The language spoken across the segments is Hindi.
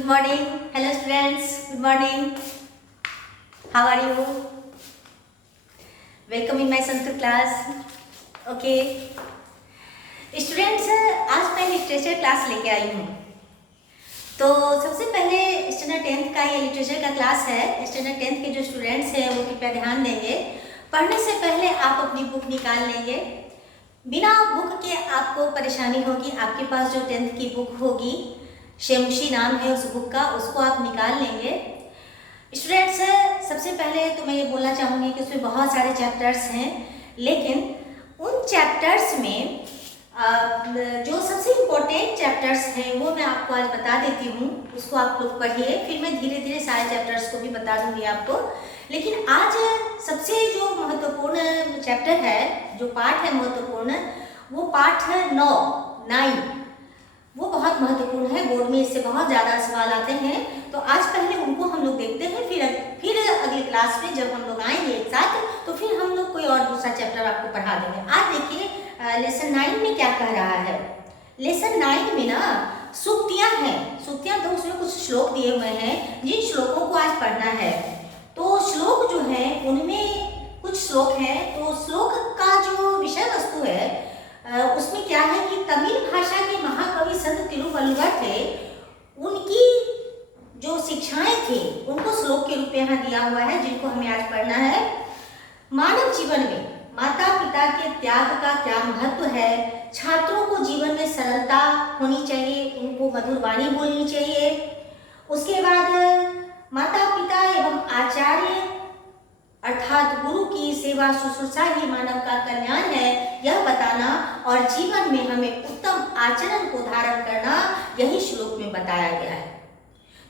Good morning. Hello students. Good morning. How are you? Welcome in my Sanskrit class. Okay. Students, आज मैं लिटरेचर क्लास लेके आई हूँ। तो सबसे पहले स्टैंडर्ड 10th का ये लिटरेचर का क्लास है। स्टैंडर्ड 10th के जो स्टूडेंट्स हैं वो कृपया ध्यान देंगे। पढ़ने से पहले आप अपनी बुक निकाल लेंगे। बिना बुक के आपको परेशानी होगी। आपके पास जो 10th की बुक होगी, शेमुशी नाम है उस बुक का, उसको आप निकाल लेंगे। स्टूडेंट्स, सबसे पहले तो मैं ये बोलना चाहूँगी कि उसमें बहुत सारे चैप्टर्स हैं, लेकिन उन चैप्टर्स में जो सबसे इम्पोर्टेंट चैप्टर्स हैं वो मैं आपको आज बता देती हूँ। उसको आप लोग पढ़िए, फिर मैं धीरे धीरे सारे चैप्टर्स को भी बता दूँगी आपको। लेकिन आज सबसे जो महत्वपूर्ण चैप्टर है, जो पार्ट है महत्वपूर्ण, वो पार्ट है 9। वो बहुत महत्वपूर्ण है। बोर्ड में इससे बहुत ज़्यादा सवाल आते हैं। तो आज पहले उनको हम लोग देखते हैं, फिर अगली क्लास में जब हम लोग आएंगे एक साथ तो फिर हम लोग कोई और दूसरा चैप्टर आपको पढ़ा देंगे। आज देखिए लेसन 9 में क्या कह रहा है। लेसन 9 में ना सूक्तियाँ हैं। सूक्तियाँ तो उसमें कुछ श्लोक दिए हुए हैं, जिन श्लोकों को आज पढ़ना है। तो श्लोक जो है उनमें कुछ श्लोक हैं। तो श्लोक का जो विषय वस्तु है उसमें क्या है कि तमिल भाषा के महाकवि संत तिरुवल्लुवर थे, उनकी जो शिक्षाएं थी उनको श्लोक के रूप में यहाँ दिया हुआ है, जिनको हमें आज पढ़ना है। मानव जीवन में माता पिता के त्याग का क्या महत्व है। छात्रों को जीवन में सरलता होनी चाहिए, उनको मधुर वाणी बोलनी चाहिए। उसके बाद माता पिता एवं आचार्य अर्थात गुरु की सेवा शुश्रूषा ही मानव का कल्याण है, यह बताना और जीवन में हमें उत्तम आचरण को धारण करना, यही श्लोक में बताया गया है।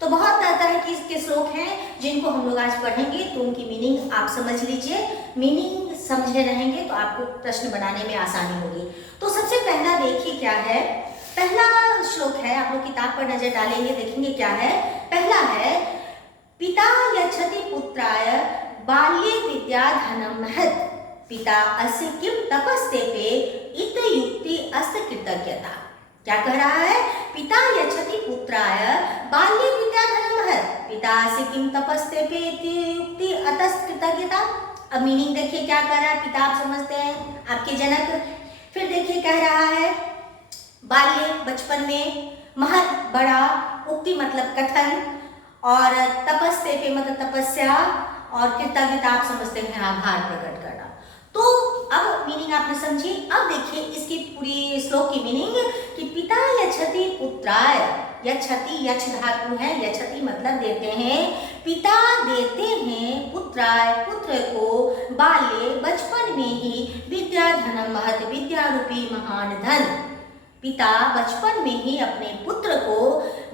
तो बहुत तरह के इसके श्लोक हैं जिनको हम लोग आज पढ़ेंगे। तो उनकी मीनिंग आप समझ लीजिए। मीनिंग समझे रहेंगे तो आपको प्रश्न बनाने में आसानी होगी। तो सबसे पहला देखिए क्या है। पहला श्लोक है, आप लोग किताब पर नजर डालेंगे, देखेंगे क्या है। पहला है, पिता यच्छति पुत्राय बाल्ये विद्याधनं महत्, पिता अस्य किं तपस्तेपे इत युक्ति अस्त कृतज्ञता। क्या कह रहा है? पिता यच्छति पुत्राय बाल्ये विद्याधनं महत्, पिता अस्य किं तपस्तेपे इत युक्ति अतस्त कृतज्ञता। अब मीनिंग देखिए क्या कह रहा है। पिता आप समझते हैं, आपके जनक। फिर देखिए कह रहा है बाल्ये बचपन में, महत् बड़ा, उक्ति मतलब कथन, और तपस्तेपे मतलब तपस्या, और कृतज्ञता आप समझते हैं आभार प्रकट करना। तो अब मीनिंग आपने समझी। अब देखिए इसकी पूरी श्लोक की मीनिंग कि पिता यच्छति पुत्राय, यच्छति यक्ष धातु है, यच्छति मतलब देते हैं, पिता देते हैं पुत्राय पुत्र को, बाल्ये बचपन में ही, विद्याधनं महत् विद्या रूपी महान धन। पिता बचपन में ही अपने पुत्र को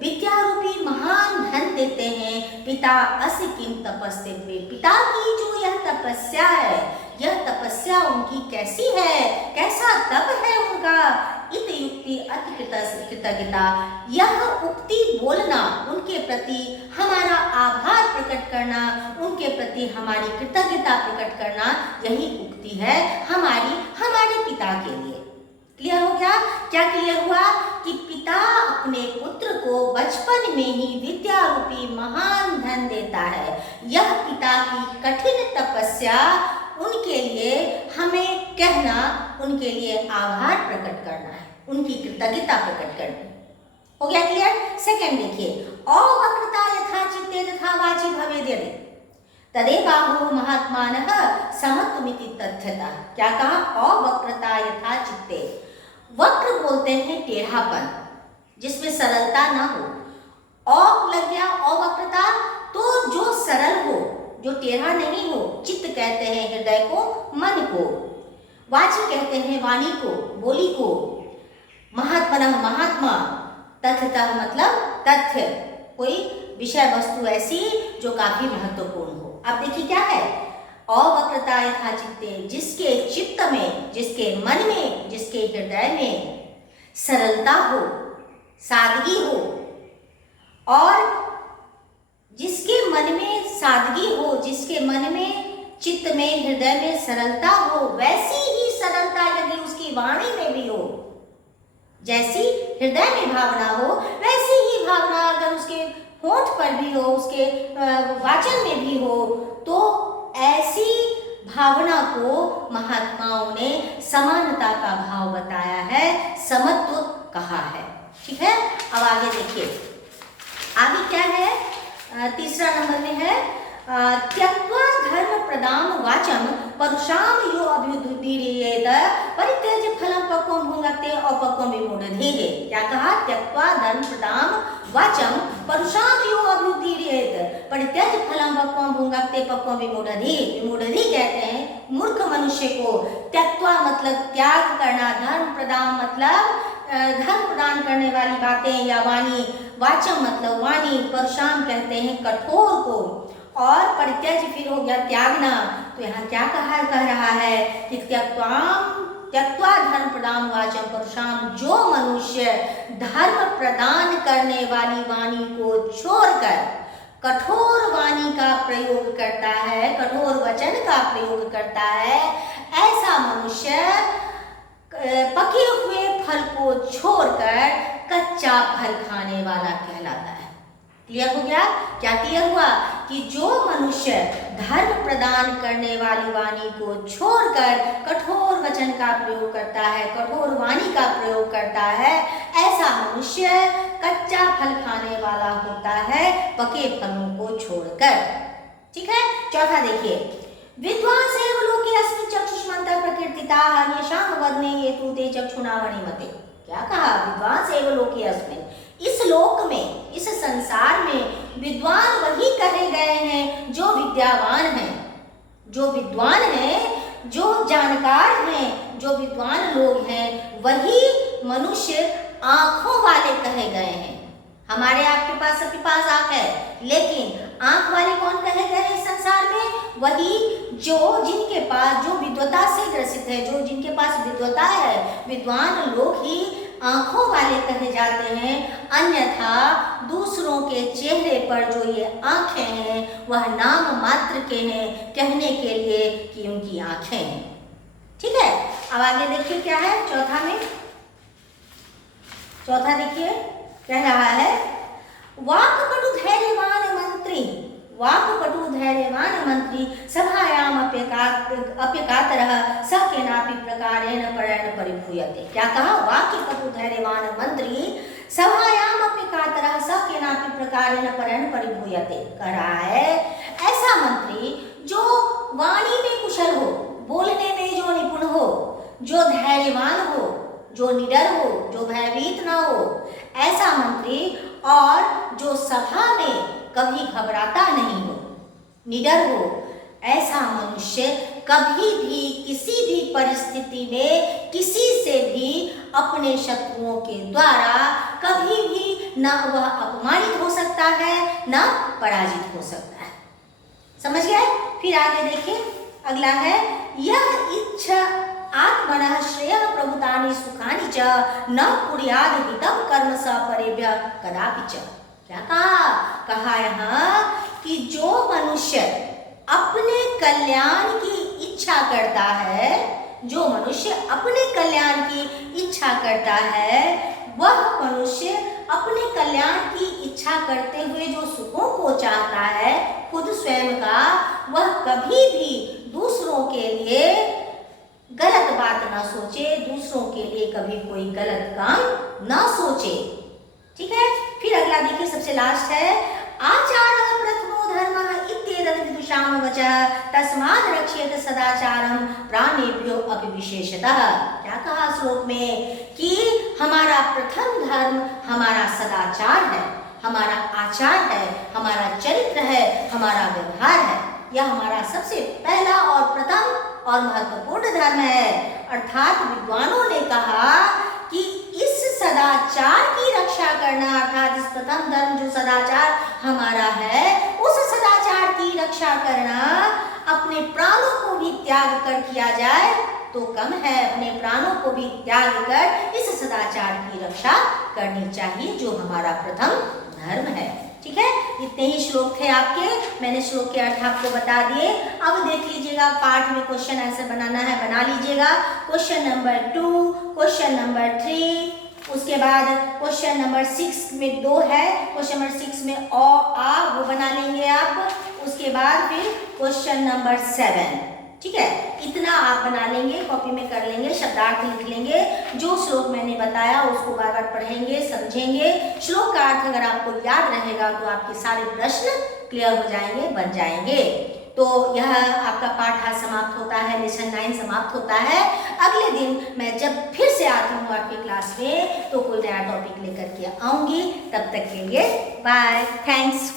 विद्या रूपी महान धन देते हैं। पिता अस्य किं तपस्तेपे, पिता की जो यह तपस्या है, यह तपस्या उनकी कैसी है, कैसा तप है उनका। इत युक्ति अति कृतज्ञता, यह उक्ति बोलना, उनके प्रति हमारा आभार प्रकट करना, उनके प्रति हमारी कृतज्ञता प्रकट करना, यही उक्ति है हमारे पिता के लिए। क्लियर हो गया? क्या क्लियर हुआ कि पिता अपने पुत्र को बचपन में ही विद्या रूपी महान धन देता है। यह पिता की कठिन तपस्या, उनके लिए हमें कहना, उनके लिए आभार प्रकट करना है, उनकी कृतज्ञता प्रकट करनी। हो गया क्लियर? सेकंड देखिए, अवक्रता यथा चित्ते तथा वाचि भवेद् यदि तदेवाहो महात्मानः समत्वमिति तथ्यतः। क्या कहा? अवक्रता यथा चित्ते। वक्र बोलते हैं टेढ़ापन, जिसमें सरलता ना हो। औ लग गया अवक्रता, तो जो सरल हो, जो टेढ़ा नहीं हो। चित्त कहते हैं हृदय को, मन को। वाची कहते हैं वाणी को, बोली को। महात्मनः महात्मा, तथ्यतः मतलब तथ्य, कोई विषय वस्तु ऐसी जो काफी महत्वपूर्ण हो। अब देखिए क्या है, अवक्रता यथा चित्ते, जिसके चित्त में, जिसके मन में, जिसके हृदय में सरलता हो, सादगी हो, और जिसके मन में सादगी हो, जिसके मन में, चित्त में, हृदय में सरलता हो, वैसी ही सरलता यदि उसकी वाणी में भी हो, जैसी हृदय में भावना हो, वैसी ही भावना अगर उसके होंठ पर भी हो, उसके वाचन में भी हो, तो ऐसी भावना को महात्माओं ने समानता का भाव बताया है, समत्व कहा है। ठीक है, अब आगे देखिए, आगे क्या है, तीसरा नंबर में है त्यक्त्वा धर्म प्रदाम वाचम परुषाम यो अभ्युदीरयेत परित्यज्य फलं पक्वं भुङ्क्ते अपक्वं विमूढधीः। क्या कहा? त्यक्त्वा धर्म प्रदाम वाचम परुषाम यो अभ्युदीरयेत परित्यज्य फलं पक्वं भुङ्क्ते पक्वं विमूढधीः। विमूढधीः कहते हैं मूर्ख मनुष्य को। त्यक्त्वा मतलब त्याग करना, धर्म प्रदान मतलब धर्म प्रदान करने वाली बातें या वाणी, वाचम मतलब वाणी, परुषाम कहते हैं कठोर को, और परित्यज फिर हो गया त्यागना। तो यहाँ क्या कह रहा है कि त्यक्त्वा धर्म प्रदान वाचम परुषाम, जो मनुष्य धर्म प्रदान करने वाली वाणी को छोड़कर कठोर वाणी का प्रयोग करता है, कठोर वचन का प्रयोग करता है, ऐसा मनुष्य पके हुए फल को छोड़कर कच्चा फल खाने वाला कहलाता है। क्लियर हो गया? क्या क्लियर हुआ कि जो मनुष्य धर्म प्रदान करने वाली वाणी को छोड़कर कठोर वचन का प्रयोग करता है, कठोर वाणी का प्रयोग करता है, ऐसा मनुष्य कच्चा फल खाने वाला होता है, पके फलों को छोड़कर। ठीक है, चौथा देखिए, विद्वान सेव लोके अस्मिन् चक्षुष्मन्तः प्रकीर्तिताः अन्येषां वदने हेतु ते चक्षुणावणि मते। क्या कहा? विद्वान सेव लोके अस्मिन्, इस लोक में, इस संसार में विद्वान वही कहे गए हैं जो विद्यावान हैं, जो विद्वान हैं, जो जानकार हैं, जो विद्वान लोग हैं, वही मनुष्य आंखों वाले कहे गए हैं। हमारे आपके पास, सबके पास आंख है, लेकिन आंख वाले कौन कहे गए हैं इस संसार में? वही जो जिनके पास, जो विद्वता से ग्रसित है, जो जिनके पास विद्वता है, विद्वान लोग ही आंखों वाले कहे जाते हैं। अन्यथा दूसरों के चेहरे पर जो ये आंखें हैं वह नाम मात्र के हैं, कहने के लिए कि उनकी आंखें हैं। ठीक है, अब आगे देखिए क्या है चौथा में। चौथा देखिए कह रहा है वाक्पटु धैर्यवान मंत्री, वाक्पटु धैर्यवान मंत्री सभायाम अप्यकातरः स केनापि प्रकारेण परेण परिभूयते। क्या कहा? वाक्पटु धैर्यवान मंत्री सभायाम अप्यकातरः स केनापि प्रकारेण परेण परिभूयते। कह रहा है ऐसा मंत्री जो वाणी में कुशल हो, बोलने में जो निपुण हो, जो धैर्यवान हो, जो निडर हो, जो भयभीत ना हो, ऐसा मंत्री, और जो सभा में कभी घबराता नहीं हो, निडर हो, ऐसा मनुष्य कभी भी किसी भी परिस्थिति में किसी से भी अपने शत्रुओं के द्वारा कभी भी ना वह अपमानित हो सकता है, ना पराजित हो सकता है। समझ गए? फिर आगे देखिए, अगला है यह इच्छा आत्मनः श्रेयः प्रभुतानि सुखानि च न कुर्याद् हितं कर्म स परेभ्यः कदापि च। क्या कहा? कहा यहाँ कि जो मनुष्य अपने कल्याण की इच्छा करता है, जो मनुष्य अपने कल्याण की इच्छा करता है, वह मनुष्य अपने कल्याण की इच्छा करते हुए जो सुखों को चाहता है खुद स्वयं का, वह कभी भी दूसरों के लिए गलत बात ना सोचे, दूसरों के लिए कभी कोई गलत काम ना सोचे। ठीक है, फिर अगला देखिए, सबसे लास्ट है आचारः प्रथमो धर्मः इत्येतद् विदुषां वचः तस्माद् रक्षेत सदाचारं प्राणेभ्यो अपि विशेषतः। क्या कहा श्लोक में कि हमारा प्रथम धर्म हमारा सदाचार है, हमारा आचार है, हमारा चरित्र है, हमारा व्यवहार है। यह हमारा सबसे पहला और प्रथम और महत्वपूर्ण धर्म है। अर्थात विद्वानों ने कहा कि इस सदाचार की रक्षा करना, अर्थात इस प्रथम धर्म जो सदाचार हमारा है, उस सदाचार की रक्षा करना अपने प्राणों को भी त्याग कर किया जाए तो कम है। अपने प्राणों को भी त्याग कर इस सदाचार की रक्षा करनी चाहिए जो हमारा प्रथम धर्म है। ठीक है, इतने ही श्लोक थे आपके, मैंने श्लोक के अर्थ आपको बता दिए। अब देख लीजिएगा, पाठ में क्वेश्चन आंसर बनाना है, बना लीजिएगा। क्वेश्चन नंबर 2, क्वेश्चन नंबर 3, उसके बाद क्वेश्चन नंबर 6 में 2 है, क्वेश्चन नंबर 6 में आ वो बना लेंगे आप। उसके बाद फिर क्वेश्चन नंबर 7, ठीक है, इतना आप बना लेंगे, कॉपी में कर लेंगे, शब्दार्थ लिख लेंगे। जो श्लोक मैंने बताया उसको बार बार पढ़ेंगे, समझेंगे। श्लोक का अर्थ अगर आपको याद रहेगा तो आपके सारे प्रश्न क्लियर हो जाएंगे, बन जाएंगे। तो यह आपका पाठ आज समाप्त होता है, लेसन 9 समाप्त होता है। अगले दिन मैं जब फिर से आती हूँ आपकी क्लास में तो कोई नया टॉपिक लेकर के आऊँगी। तब तक के लिए बाय, थैंक्स।